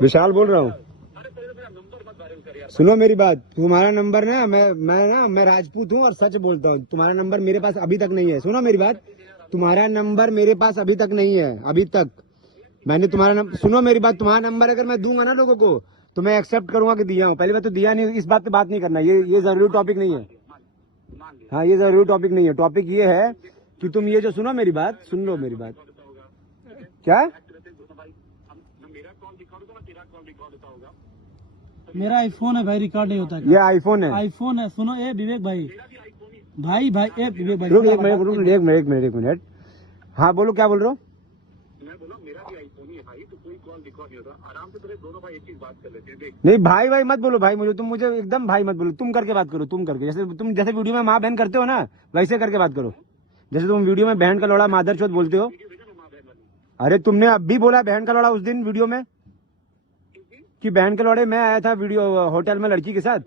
विशाल बोल रहा हूँ। सुनो मेरी बात, तुम्हारा नंबर ना मैं राजपूत हूँ और सच बोलता हूँ। तुम्हारा नंबर मेरे पास अभी तक नहीं है। सुनो मेरी बात, तुम्हारा नंबर मेरे पास अभी तक नहीं है। अभी तक मैंने तुम्हारा नंबर, सुनो मेरी बात, तुम्हारा नंबर अगर मैं दूंगा ना लोगों को तो मैं एक्सेप्ट करूंगा कि दिया हूँ। पहली बात तो दिया नहीं, इस बात पे बात नहीं करना। ये जरूरी टॉपिक नहीं है। हाँ, ये जरूरी टॉपिक नहीं है। टॉपिक ये है कि तुम ये जो, सुनो मेरी बात, सुन लो मेरी बात। क्या? मेरा आईफोन है भाई, रिकॉर्ड नहीं होता है। ये आईफोन है? आईफोन है। सुनो ए विवेक भाई, भाई भाई ए विवेक भाई, रुक एक मिनट। हाँ बोलो, क्या बोल रहे हो? मैं बोला मेरा भी आईफोन ही है भाई, तो कोई कॉल रिकॉर्ड नहीं होता। आराम से दोनों भाई एक चीज बात कर लेते हैं। देख, नहीं भाई भाई मत बोलो भाई, मुझे एकदम भाई मत बोलो। तुम करके बात करो, तुम करके, जैसे वीडियो में माँ बहन करते हो ना, वैसे करके बात करो। जैसे तुम वीडियो में बहन का लौड़ा मादर चौथ बोलते हो। अरे तुमने अब भी बोला बहन का लौड़ा उस दिन वीडियो में, कि बहन के लौड़े मैं आया था वीडियो होटल में लड़की के साथ।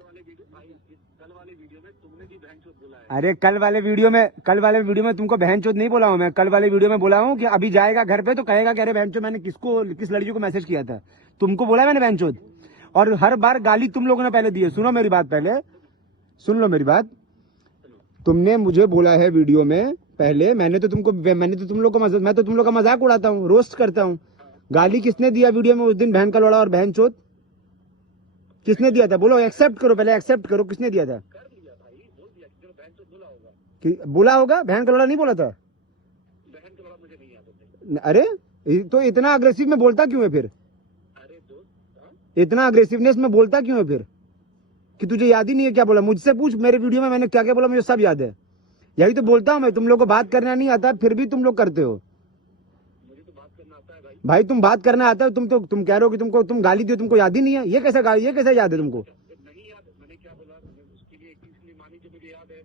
अरे कल वाले वीडियो में तुमको बहन चोद नहीं बोला हूँ मैं। कल वाले वीडियो में बोला हूँ कि अभी जाएगा घर पे तो कहेगा कि अरे बहन चोद मैंने किस लड़की को मैसेज किया था। तुमको बोला मैंने बहन चोद, और हर बार गाली तुम लोगों ने पहले दी है। सुनो मेरी बात, पहले सुन लो मेरी बात। तुमने मुझे बोला है वीडियो में पहले, मैं तो तुम लोग का मजाक उड़ाता हूँ, रोस्ट करता हूँ। गाली किसने दिया वीडियो में उस दिन, बहन का लौड़ा और बहन चोद? किसने दिया था बोलो? एक्सेप्ट करो, पहले एक्सेप्ट करो, किसने दिया था? कि बोला होगा, बहन का लौड़ा नहीं बोला था। बहन का लौड़ा मुझे नहीं याद है। अरे तो इतना अग्रेसिव में बोलता क्यों है फिर? अरे दोस्त, इतना अग्रेसिवनेस में बोलता क्यों है फिर, कि तुझे याद ही नहीं है क्या बोला? मुझसे पूछ, मेरे वीडियो में मैंने क्या क्या बोला मुझे सब याद है। यही तो बोलता हूँ मैं, तुम लोग को बात करना नहीं आता फिर भी तुम लोग करते हो। मुझे तो बात करना आता है भाई तुम बात करना आता है, तुम कह रहे हो कि तुम गाली दियो, तुमको याद ही नहीं है। ये कैसे याद है तुमको? नहीं याद है मैंने क्या बोला, उसके लिए एक चीज के लिए मानी जो मुझे याद है।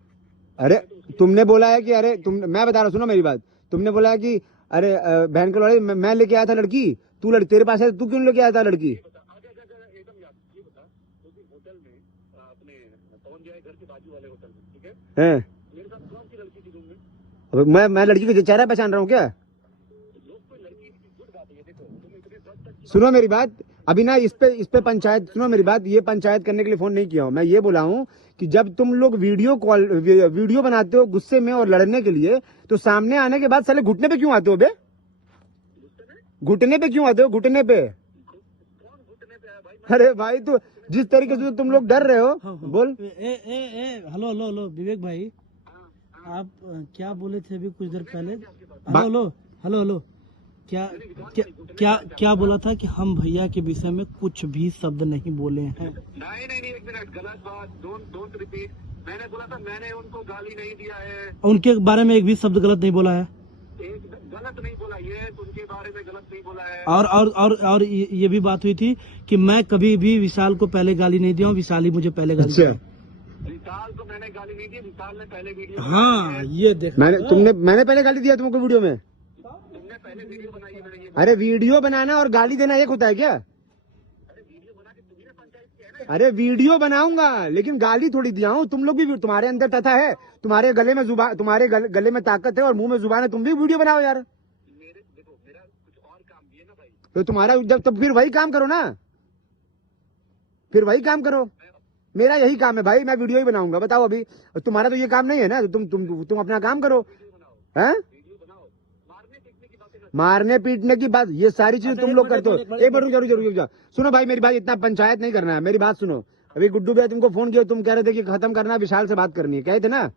अरे तुमने बोला है कि मैं बता रहा हूँ, सुनो मेरी बात। तुमने बोला है कि अरे बहन के लौड़े मैं लेके आया था लड़की, तेरे पास है, तू क्यों लेके आया था लड़की? एकदम याद, ये बता, उस दिन होटल में अपने पवन जय घर के बाजू वाले होटल में, ठीक है, मेरे साथ कौन सी लड़की थी रूम में? अब मैं लड़की का चेहरा पहचान रहा हूँ क्या? लोग कोई लड़की की गुड बात है। देखो तुम इतने दस तक सुनो मेरी बात, अभी ना इस पे पंचायत, सुनो मेरी बात, ये पंचायत करने के लिए फोन नहीं किया हूँ। मैं ये बोला हूँ कि जब तुम लोग वीडियो बनाते हो गुस्से में और लड़ने के लिए, तो सामने आने के बाद साले घुटने पे क्यों आते हो बे? घुटने पे क्यों आते हो? घुटने पे? कौन घुटने पे है भाई? अरे भाई तो जिस तरीके से तुम लोग डर रहे हो, बोल। हेलो हेलो हेलो विवेक भाई, आप क्या बोले थे अभी कुछ देर पहले? हेलो हेलो हेलो, क्या क्या बोला था कि हम भैया के विषय में कुछ भी शब्द नहीं बोले हैं? नहीं, एक मिनट, गलत बात, डोंट रिपीट। मैंने बोला था मैंने उनको गाली नहीं दिया है, उनके बारे में एक भी शब्द गलत नहीं बोला है। एक गलत नहीं बोला, ये उनके बारे में गलत नहीं बोला है। और ये भी बात हुई थी कि मैं कभी भी विशाल को पहले गाली नहीं दिया हूँ, विशाल ही मुझे पहले गाली दिया। विशाल को मैंने गाली नहीं दी, विशाल ने पहले वीडियो हाँ ये देख, मैंने पहले गाली दिया तुमको वीडियो में? तुमने पहले वीडियो बनाई है, मैंने ये अरे वीडियो बनाना और गाली देना एक होता है क्या? वीडियो बना के तुम्हें पंचायत किया है ना। अरे वीडियो बनाऊंगा लेकिन गाली थोड़ी दिया हूँ। तुम लोग भी, तुम्हारे अंदर तथा है, तुम्हारे गले में जुबान, तुम्हारे गले में ताकत है और मुंह में जुबान है, तुम भी वीडियो बनाओ यार। देखो मेरा कुछ और काम भी है ना भाई। तो तुम्हारा जब तब फिर वही काम करो ना, फिर वही काम करो। मेरा यही काम है भाई, मैं वीडियो ही बनाऊंगा। बताओ अभी तुम्हारा तो ये काम नहीं है ना, तो तुम अपना काम करो। हैं? मारने पीटने की बात, ये सारी चीज तुम लोग करते हो। एक बार रुक जाओ। सुनो भाई मेरी बात, इतना पंचायत नहीं करना है, मेरी बात सुनो। अभी गुड्डू भैया तुमको फोन किया, तुम कह रहे थे कि खत्म करना है, विशाल से बात करनी है, कहे थे ना?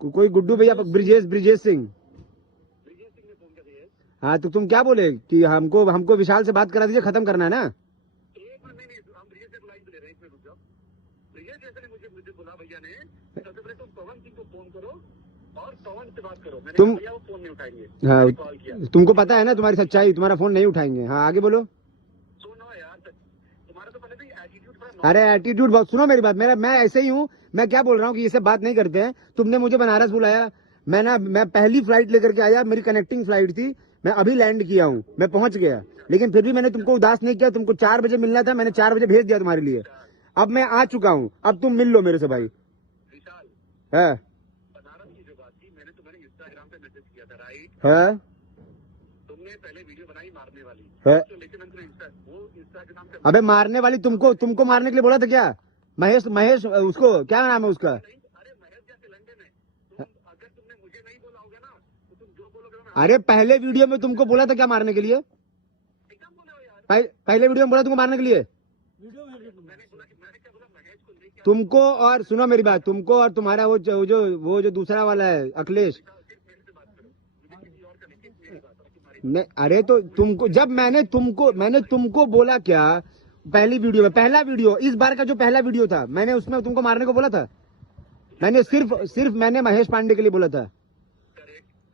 कोई गुड्डू भैया, ब्रिजेश सिंह। हाँ तो तुम क्या बोले कि हमको विशाल से बात करा दीजिए, खत्म करना है ना? मुझे बोला भैया ने, सबसे पहले तुम पवन सिंह को फोन करो और पवन से बात करो। मैंने तुम भैया वो फोन नहीं उठाएंगे। हाँ, कॉल किया, तुमको पता है ना तुम्हारी सच्चाई, तुम्हारा फोन नहीं उठाएंगे। हाँ आगे बोलो। सुनो यार, तुम्हारा तो पहले भी एटीट्यूड बड़ा। अरे एटीट्यूड बहुत, सुनो मेरी बात, मैं ऐसे ही हूँ। मैं क्या बोल रहा हूँ कि ये सब बात नहीं करते हैं। तुमने मुझे बनारस बुलाया, मैं पहली फ्लाइट लेकर के आया, मेरी कनेक्टिंग फ्लाइट थी, मैं अभी लैंड किया हूँ, मैं पहुंच गया, लेकिन फिर भी मैंने तुमको उदास नहीं किया। तुमको 4 बजे मिलना था, मैंने 4 बजे भेज दिया तुम्हारे लिए। अब मैं आ चुका हूँ, अब तुम मिल लो मेरे से भाई। विशाल, है बनारस की जो बात थी, मैंने तुम्हें इंस्टाग्राम पे मैसेज किया था, राइट? है तुमने पहले वीडियो बनाई मारने वाली, है तो लेकिन नाम से अबे मारने वाली तुमको मारने के लिए बोला था क्या? महेश महेश उसको क्या नाम है उसका? अरे महेश जैसे लंडन है तुम, अगर तुमने मुझे नहीं बोला होगा ना तो तुम जो बोलोगे ना अरे पहले वीडियो में तुमको बोला था क्या मारने के लिए? एकदम बोले हो यार। पहले वीडियो में बोला तुमको मारने के लिए? वीडियो में मैंने बोला कि मैंने क्या बोला, महेश को लेके तुमको और सुनो मेरी बात, तुमको और तुम्हारा वो जो दूसरा वाला है अखिलेश, सिर्फ मेरे से बात करो, मुझे किसी और का नहीं, सिर्फ मेरी बात है कि हमारी ने अरे तो तुमको जब मैंने तुमको बोला क्या पहली वीडियो में, पहला वीडियो इस बार का जो पहला वीडियो था, मैंने उसमें तुमको मारने को बोला था? मैंने सिर्फ मैंने महेश पांडे के लिए बोला था।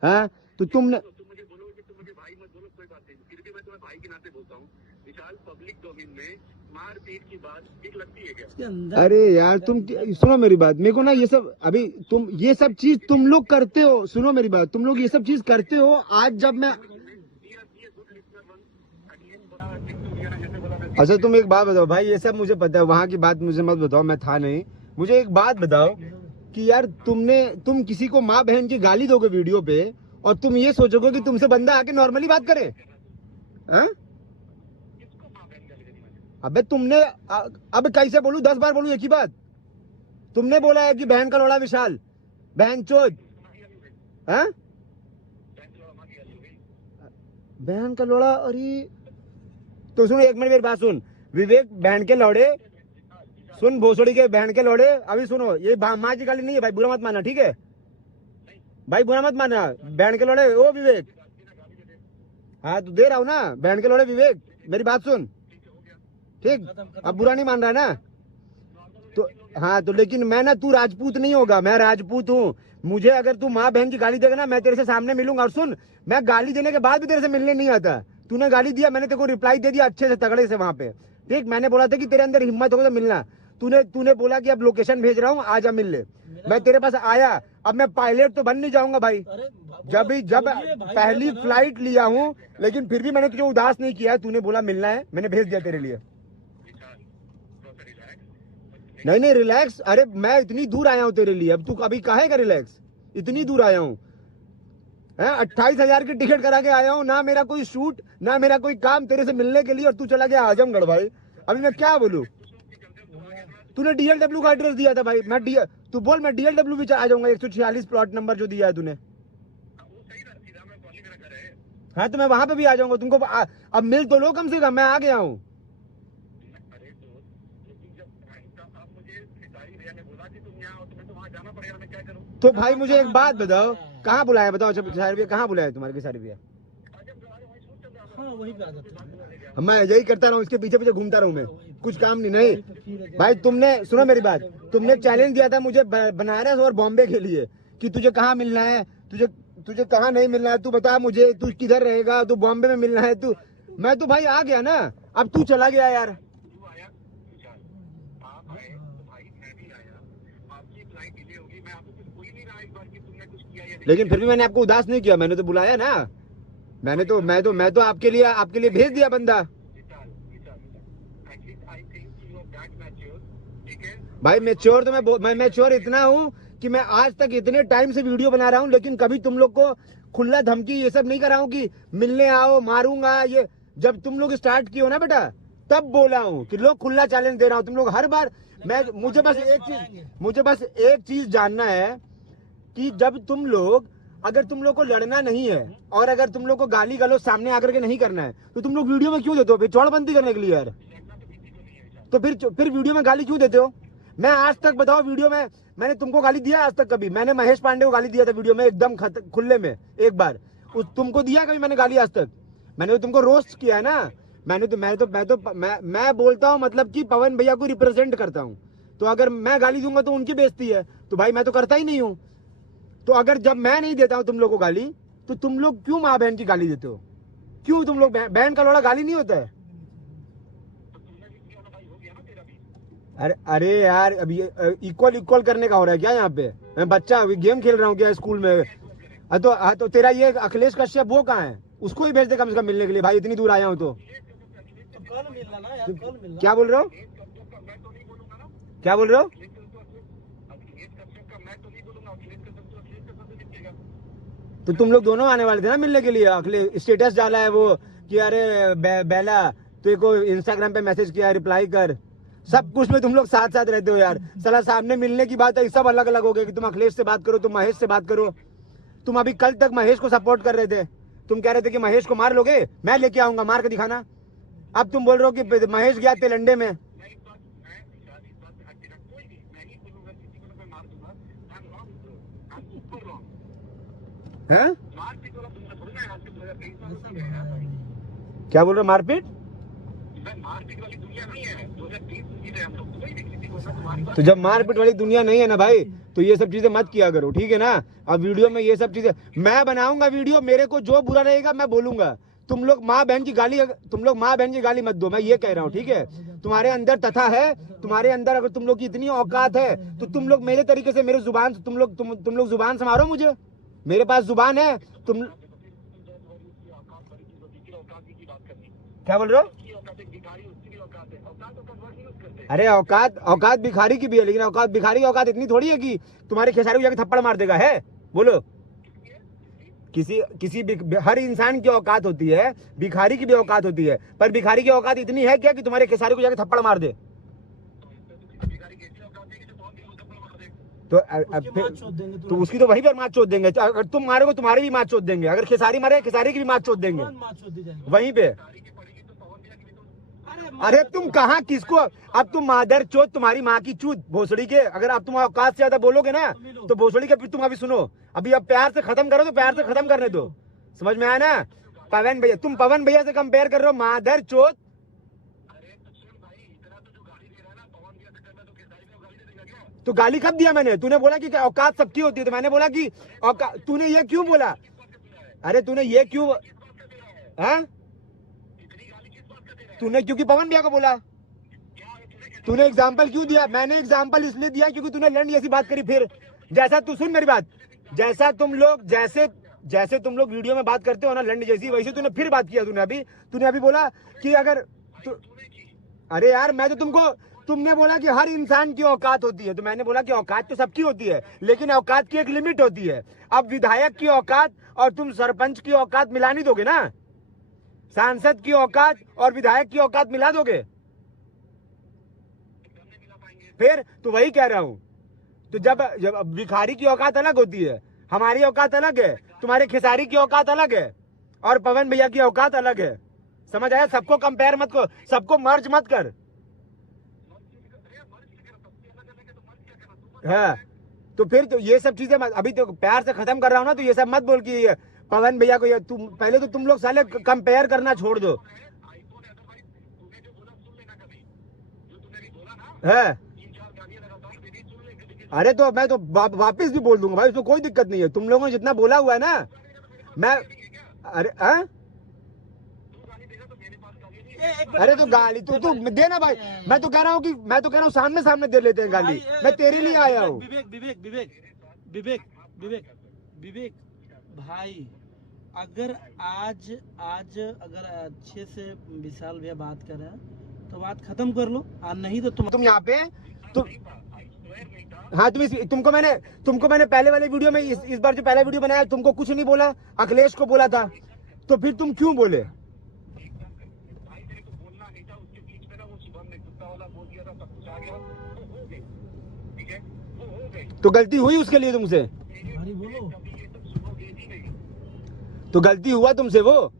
हाँ तो तुमने तुम मुझे बोलोगे कि तुम मुझे भाई मत बोलो, कोई बात नहीं, फिर भी मैं तुम्हें भाई के नाते बोलता हूँ। विशाल, पब्लिक डोमेन में मारपीट की बात ठीक लगती है क्या? इसके अंदर अरे यार तुम सुनो मेरी बात, मेरे को ना ये सब अभी तुम ये सब चीज तुम लोग करते हो, सुनो मेरी बात, तुम लोग ये सब चीज करते हो। आज जब मैं अच्छा तुम एक बात बताओ भाई, ये सब मुझे पता है, वहाँ की बात मुझे मत बताओ, मैं था नहीं। मुझे एक बात बताओ कि यार तुम किसी को माँ बहन की गाली दोगे वीडियो पे और तुम ये सोचोगे कि तुमसे बंदा आके नॉर्मली बात करे? हाँ? अबे तुमने अब कैसे बोलूं, 10 बार बोलूं एक ही बात? तुमने बोला है कि बहन का लोड़ा विशाल, बहन चोद, हाँ? बहन का लोड़ा? अरे तो सुन, एक मिनट मेरी बात सुन, विवेक बहन के लौड़े, सुन भोसड़ी के बहन के लौड़े, अभी सुनो, ये माँ की गाली नहीं है भाई, बुरा मत मानना, ठीक है भाई, बुरा मत मानना। बहन के लौड़े ओ विवेक, हाँ तो दे रहा हूँ ना, बहन के लौड़े विवेक, मेरी बात सुन, ठीक? अब बुरा नहीं मान रहा ना तो? हाँ तो लेकिन मैं ना, तू राजपूत नहीं होगा, मैं राजपूत हूँ। मुझे अगर तू माँ बहन की गाली देगा ना, मैं तेरे से सामने मिलूंगा। और सुन, मैं गाली देने के बाद भी तेरे से मिलने नहीं आता। तूने गाली दिया, मैंने तेरे को रिप्लाई दे दिया अच्छे से, तगड़े से वहां पे, ठीक? मैंने बोला था कि तेरे अंदर हिम्मत होगा तो मिलना। तूने बोला कि अब लोकेशन भेज रहा हूँ, आजा मिल ले। मैं तेरे पास आया, अब मैं पायलट तो बन नहीं जाऊंगा भाई, जब पहली फ्लाइट लिया हूँ, लेकिन फिर भी मैंने तुझे उदास नहीं किया। तूने बोला मिलना है, मैंने भेज दिया तेरे लिए। नहीं रिलैक्स, अरे मैं इतनी दूर आया हूँ तेरे लिए, अब तू अभी काहे का रिलैक्स? इतनी दूर आया हूँ, 28,000 की टिकट करा के आया हूँ, ना मेरा कोई शूट, ना मेरा कोई काम तेरे से मिलने के लिए, और तू चला गया आजमगढ़ भाई। अभी मैं क्या बोलूँ? तूने DLW का एड्रेस दिया था भाई, तू बोल, मैं DLW भी आ जाऊंगा, 146 प्लॉट नंबर जो दिया है तूने। हाँ तो मैं वहां पे भी आ जाऊंगा, तुमको अब मिल तो लो कम से कम, मैं आ गया हूँ। तो भाई मुझे एक बात बताओ, कहाँ बुलाया बताओ? कहाँ बुलाया तुम्हारे किसारी भैया? हाँ वही पे आ जाते हैं। मैं यही करता रहूँ, इसके पीछे पीछे घूमता रहूँ मैं, कुछ काम नहीं भाई। तुमने सुनो मेरी बात, तुमने चैलेंज दिया था मुझे बनारस और बॉम्बे के लिए कि तुझे कहाँ मिलना है, तुझे कहाँ नहीं मिलना है, तू बता मुझे, तू किधर रहेगा, तू बॉम्बे में मिलना है तू। मैं तो भाई आ गया ना, अब तू चला गया यार। लेकिन फिर भी मैंने आपको उदास नहीं किया, मैंने तो बुलाया ना, मैं तो आपके लिए भेज दिया बंदा। भाई मैच्योर तो मैं मैच्योर इतना हूँ कि मैं आज तक इतने टाइम से वीडियो बना रहा हूँ, लेकिन कभी तुम लोग को खुला धमकी ये सब नहीं कर रहा हूँ कि मिलने आओ मारूंगा। ये जब तुम लोग स्टार्ट किए हो ना बेटा, तब बोला हूँ कि लोग खुला चैलेंज दे रहा हूँ। तुम लोग हर बार मुझे बस एक चीज जानना है कि जब अगर तुम लोग को लड़ना नहीं है और अगर तुम लोग को गाली गलौज सामने आकर के नहीं करना है, तो तुम लोग वीडियो में क्यों देते हो? फिर चौड़बंदी करने के लिए यार, तो फिर वीडियो में गाली क्यों देते हो? मैं आज तक बताओ, वीडियो में मैंने तुमको गाली दिया आज तक कभी? मैंने महेश पांडे को गाली दिया था वीडियो में एकदम खुले में एक बार, तुमको दिया कभी मैंने गाली आज तक? मैंने तो तुमको रोस्ट किया है ना। मैं बोलता हूँ मतलब कि पवन भैया को रिप्रेजेंट करता हूँ, तो अगर मैं गाली दूंगा तो उनकी बेइज्जती है, तो भाई मैं तो करता ही नहीं हूँ। तो अगर जब मैं नहीं देता हूँ तुम लोग को गाली, तो तुम लोग क्यों माँ बहन की गाली देते हो? क्यों? तुम लोग बहन का लोड़ा गाली नहीं होता है? अरे यार अभी इक्वल करने का हो रहा है क्या यहाँ पे? मैं बच्चा गेम खेल रहा हूँ क्या स्कूल में? तो तेरा ये अखिलेश कश्यप वो कहाँ है? उसको ही भेज दे कम से कम मिलने के लिए भाई, इतनी दूर आया हूँ तो। क्या बोल रहे हो? क्या बोल रहे हो? तो तुम लोग दोनों आने वाले थे ना मिलने के लिए। अखिलेश स्टेटस डाला है वो कि अरे बेला तेरे को इंस्टाग्राम पे मैसेज किया, रिप्लाई कर। सब कुछ में तुम लोग साथ साथ रहते हो यार। साला सामने मिलने की बात है, सब अलग अलग हो गए कि तुम अखिलेश से बात करो, तुम महेश से बात करो। तुम अभी कल तक महेश को सपोर्ट कर रहे थे, तुम कह रहे थे कि महेश को मार लोगे, मैं लेके आऊंगा, मार के दिखाना। अब तुम बोल रहे हो कि महेश गया तेलंडे में। हैं? क्या बोल रहे हो? मारपीट? तो जब मारपीट वाली दुनिया नहीं है ना भाई, तो ये सब चीजें मत किया करो, ठीक है ना। अब वीडियो में ये सब चीजें मैं बनाऊंगा, वीडियो मेरे को जो बुरा रहेगा मैं बोलूंगा। तुम लोग माँ बहन की गाली मत दो, मैं ये कह रहा हूँ, ठीक है। तुम्हारे अंदर तथा है, तुम्हारे अंदर अगर तुम लोग की इतनी औकात है तो तुम लोग मेरे तरीके से मेरे जुबान तुम लोग जुबान संभालो। मुझे मेरे पास जुबान है। तुम क्या बोल रहे हो? अरे औकात भिखारी की भी है, लेकिन औकात भिखारी की औकात इतनी थोड़ी है कि तुम्हारे खेसारी को जाके थप्पड़ मार देगा। है बोलो? हर इंसान की औकात होती है, भिखारी की भी औकात होती है, पर भिखारी की औकात इतनी है क्या कि तुम्हारे खेसारी को जाके थप्पड़ मार दे? तो उसकी तो वहीं पर मार चोद देंगे। अगर तुम मारोगे तुम्हारी भी मार चोद देंगे, अगर खेसारी मारे खेसारी की भी मार चोद देंगे वहीं पे। अरे तुम कहाँ किसको, अब तुम मादर चोद, तुम्हारी माँ की चूत भोसड़ी के। अगर अब तुम औकात से ज्यादा बोलोगे ना तो भोसड़ी के तुम अभी सुनो, अभी अब प्यार से खत्म करो तो प्यार से खत्म करने दो। समझ में आया ना? पवन भैया, तुम पवन भैया से कंपेयर कर रहे हो, मादर चोद। तो गाली कब दिया मैंने? तूने बोला कि औकात सबकी होती है, तो मैंने बोला कि औकात। तूने ये क्यों बोला? अरे तूने ये क्यों है? तूने क्योंकि पवन भैया को बोला, तूने एग्जाम्पल क्यों दिया? मैंने एग्जाम्पल इसलिए दिया क्योंकि तूने लंड जैसी बात करी। फिर जैसा तू सुन मेरी बात, जैसे तुम लोग वीडियो में बात करते हो ना लंड जैसी, वैसे तूने फिर बात किया। तूने अभी बोला कि अगर अरे यार मैं तो तुमने बोला कि हर इंसान की औकात होती है, तो मैंने बोला कि औकात तो सबकी होती है, लेकिन औकात की एक लिमिट होती है। अब विधायक की औकात और तुम सरपंच की औकात मिला नहीं दोगे ना, सांसद की औकात और विधायक की औकात मिला दोगे? फिर तो वही कह रहा हूं। तो जब भिखारी की औकात अलग होती है, हमारी औकात अलग है, तुम्हारे खेसारी की औकात अलग है, और पवन भैया की औकात अलग है। समझ आया? सबको कंपेयर मत कर, सबको मर्ज मत कर। है तो फिर तो ये सब चीजें अभी तो प्यार से खत्म कर रहा हूं ना, तो ये सब मत बोल कि पवन भैया को तुम पहले तो तुम लोग साले कंपेयर करना छोड़ दो। है अरे तो मैं तो वापिस भी बोल दूंगा भाई, उसमें कोई दिक्कत नहीं है। तुम लोगों ने जितना बोला हुआ है ना, मैं अरे तो गाली तो देना भाई। मैं तो कह रहा हूँ सामने सामने दे लेते हैं गाली। मैं तेरे लिए आया हूँ। विवेक भाई, अगर आज अगर अच्छे से विशाल भैया बात कर रहे हैं तो बात खत्म कर लो, और नहीं तो तुम यहाँ पे हाँ तुमको मैंने पहले वाले वीडियो में इस बार जो पहला वीडियो बनाया तुमको कुछ नहीं बोला, अखिलेश को बोला था, तो फिर तुम क्यों बोले? तो गलती हुई उसके लिए तुमसे? तो गलती हुआ तुमसे वो?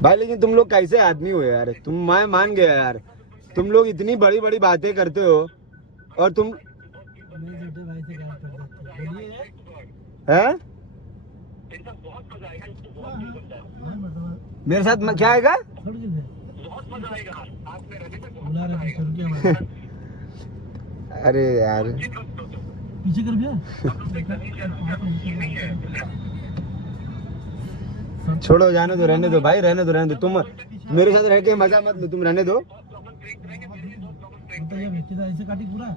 भाई लेकिन तुम लोग कैसे आदमी हो यार? मैं मान गया यार, तुम लोग इतनी बड़ी बड़ी बातें करते हो और तुम है मेरे साथ क्या आएगा? अरे यार पीछे कर भैया। छोड़ो, जाने दो, रहने दो भाई, रहने दो। तुम मेरे साथ रह के मजा मत लो, तुम रहने दो। ऐसे काटी पूरा